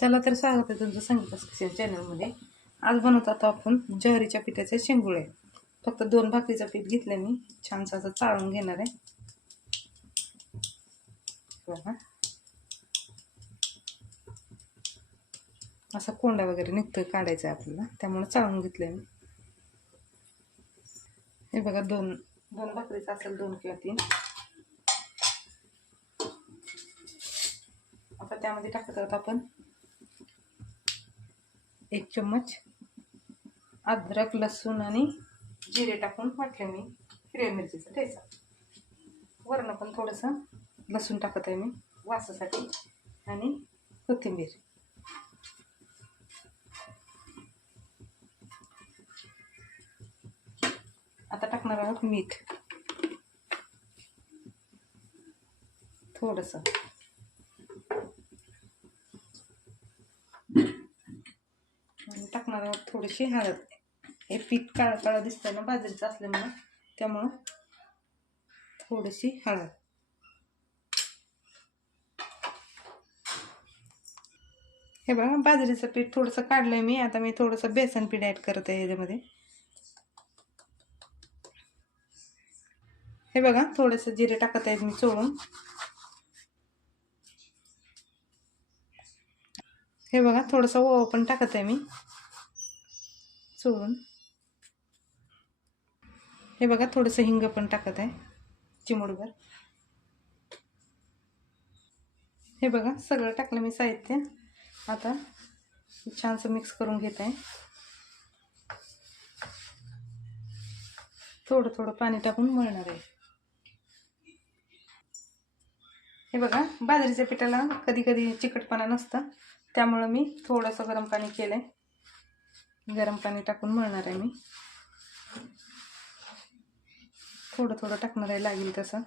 चला तर स्वागत आहे तुमचं संगीत किचन चॅनलमध्ये. आज बनवत आहोत आपण ज्वारीच्या पिठाचे शेंगुळे. फक्त दोन भाकरीचं पीठ घेतलं मी. छानसं असं चाळून घेणार आहे. बघा. असा कोंडा वगैरे निघतोय काढायचा आहे आपल्याला. त्यामुळे चाळून घेतलंय मी. हे बघा दोन दोन भाकरीचं असेल दोन किंवा तीन. आता त्यामध्ये टाकत आहोत आपण एक चम्मच अद्रक लसूण आणि जिरे टाकून वाटले मी. हिरव्या मिरचीचा ठेचा. वरणं पण थोडंसं लसूण टाकत आहे मी वासासाठी. आणि कोथिंबीर. आता टाकणार आहोत मीठ. थोडंसं आणि टाकणार आहोत थोडीशी हळद. हे पीठ काळं काळं दिसतंय ना बाजरीचं असल्यामुळं. त्यामुळं थोडीशी हळद. हे बघा बाजरीचं पीठ थोडंसं काढलंय मी. आता मी थोडंसं बेसन पीठ ॲड करत आहे याच्यामध्ये. हे बघा थोडंसं जिरे टाकत आहेत मी चोळून. हे बघा थोडंसं ओवा पण टाकत आहे मी. चोळून. हे बघा थोडंसं हिंग पण टाकत आहे चिमूडभर हे बघा सगळं टाकलं मी साहित्य. आता छानसं मिक्स करून घेत आहे. थोडं थोडं पाणी टाकून मळणार आहे. हे बघा बाजरीच्या पिठाला कधी कधी चिकटपणा नसतं त्यामुळं मी थोडंसं गरम पाणी केलं आहे गरम पाणी टाकून मळणार आहे मी. थोडं थोडं टाकणार आहे लागेल तसं.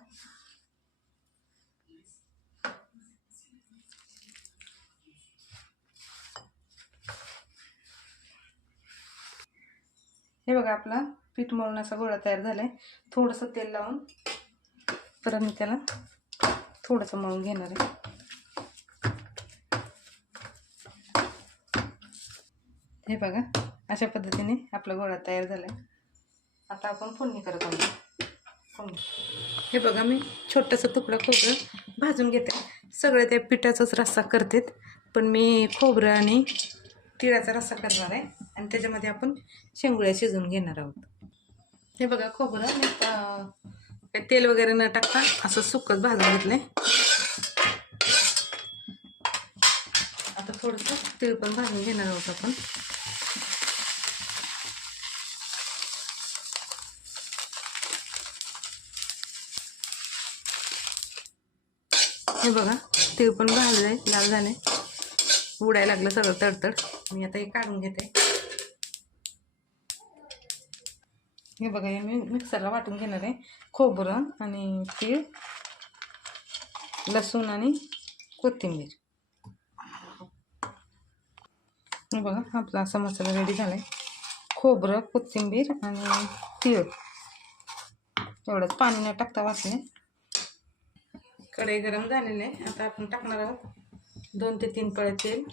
हे बघा आपला पीठ मळून असा गोळा तयार झाला आहे थोडंसं तेल लावून परत मी त्याला थोडंसं मळून घेणार आहे. हे बघा अशा पद्धतीने आपला गोळा तयार झाला आहे आता आपण फोडणी करत आहोत. फोडणी. हे बघा मी छोटंसं तुकडा खोबरं भाजून घेते. सगळं त्या पिठाचाच रस्सा करतेत पण मी खोबरं आणि तिळाचा रस्सा करणार आहे. आणि त्याच्यामध्ये आपण शेंगुळ्या शिजवून घेणार आहोत. हे बघा खोबरं मी काही तेल वगैरे न टाकता असं सुकच भाजून घेतलंय. आता थोडंसं तीळ पण भाजून घेणार आहोत आपण. हे बघा तीळ पण भाजलंय लाल झाले उडायला लागलं सगळं तडतड. मी आता हे काढून घेते. हे बघा हे मी मिक्सरला वाटून घेणार आहे. खोबरं आणि तीळ लसूण आणि कोथिंबीर. हे बघा आपला असा मसाला रेडी झाला आहे खोबरं कोथिंबीर आणि तीळ. एवढंच. पाणी न टाकता वाचले कढई गरम झालेले आहे. आता आपण टाकणार आहोत दोन ते तीन पळे तेल.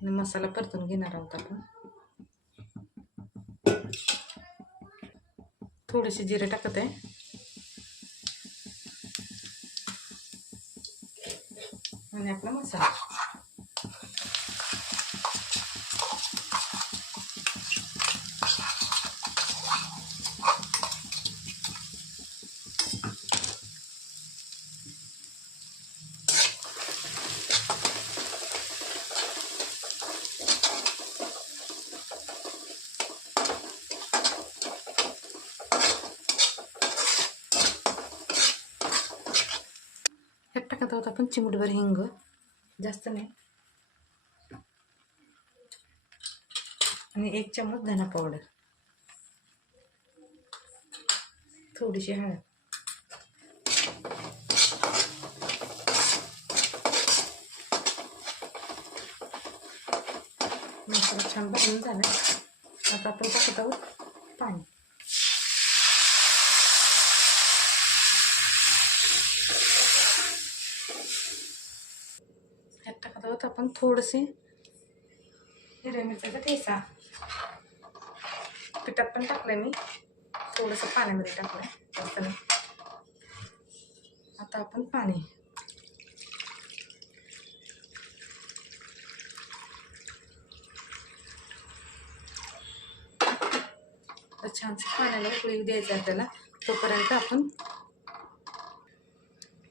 आणि मसाला परतून घेणार आहोत आपण. थोडेसे जिरे टाकत आहे. आणि आपला मसाला. टाकत आहोत आपण चिमूटभर हिंग. जास्त नाही. आणि एक चमच धना पावडर थोडीशी हळद. मसाला छान भाजून झाला. आता आपण टाकत आहोत पाणी ह्यात टाकत आहोत आपण थोडेसे थोडंसे हिरव्या मिरच्याचा ठेसा पिठात पण टाकलं मी. थोडंसं पाण्यामध्ये टाकलं जास्त नाही. आता आपण पाणी. छानसं पाण्याला उकळी द्यायचं आपल्याला तोपर्यंत आपण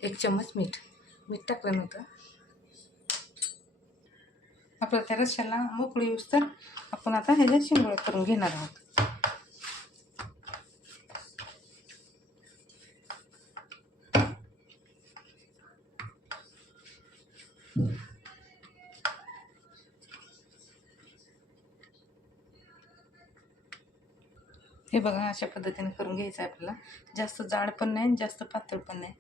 एक चम्मच मीठ. मीठ टाकलं नव्हतं आपलं त्या रश्याला मोकळी येऊस तर आपण आता ह्याच्या शिंगोळ्या करून घेणार आहोत. हे बघा अशा पद्धतीने करून घ्यायचं आहे आपल्याला. जास्त जाड पण नाही आणि जास्त पातळ पण नाही.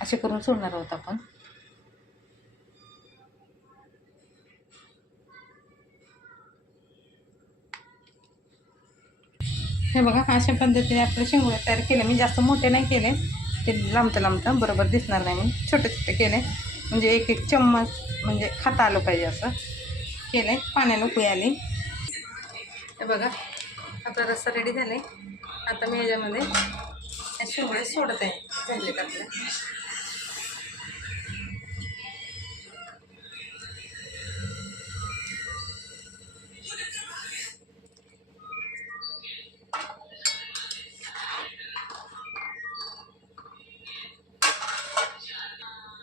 असे करून सोडणार आहोत आपण. हे बघा अशा पद्धतीने आपले शेंगोळे तयार केले. मी जास्त मोठे नाही केले. ते लांबतं लांबतं बरोबर दिसणार नाही मी छोटे छोटे केले. म्हणजे एक एक चम्मच म्हणजे खाता आलं पाहिजे असं केलं. पाण्यानं उकळी आली. हे बघा आता रस्सा रेडी झाले. आता मी याच्यामध्ये या सोडत आहे. झाले आपल्या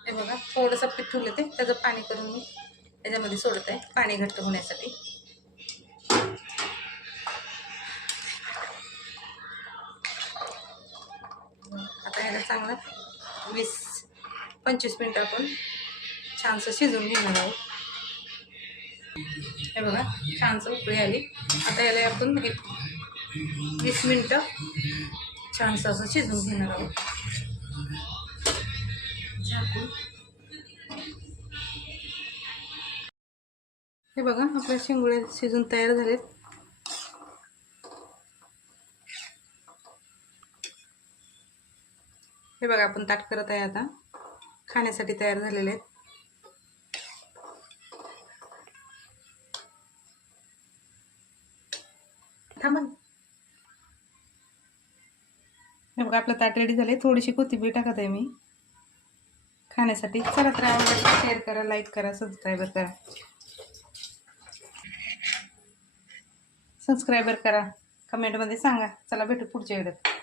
हे बघा थोडंसं पीठ ठेवलं ते त्याचं पाणी करून मी याच्यामध्ये सोडत आहे पाणी घट्ट होण्यासाठी. आता ह्याला चांगलं वीस पंचवीस मिनटं आपण छानसं शिजवून घेणार आहोत. हे बघा छानसं उकळी आली. आता याला आपण एक वीस मिनटं छानसं असं शिजवून घेणार आहोत. हे बघा आपल्या शेंगुळे शिजून तयार झालेत. हे बघा आपण ताट करत आहे आता. खाण्यासाठी तयार झालेले आहेत. थांबा हे बघा आपलं ताट रेडी झाले थोडीशी कोथिंबीर टाकत आहे मी. खाण्यासाठी. चला तर आवडलं शेअर करा लाईक करा सबस्क्रायबर करा. सबस्क्रायबर करा. कमेंटमध्ये सांगा. चला भेटू पुढच्या व्हिडिओत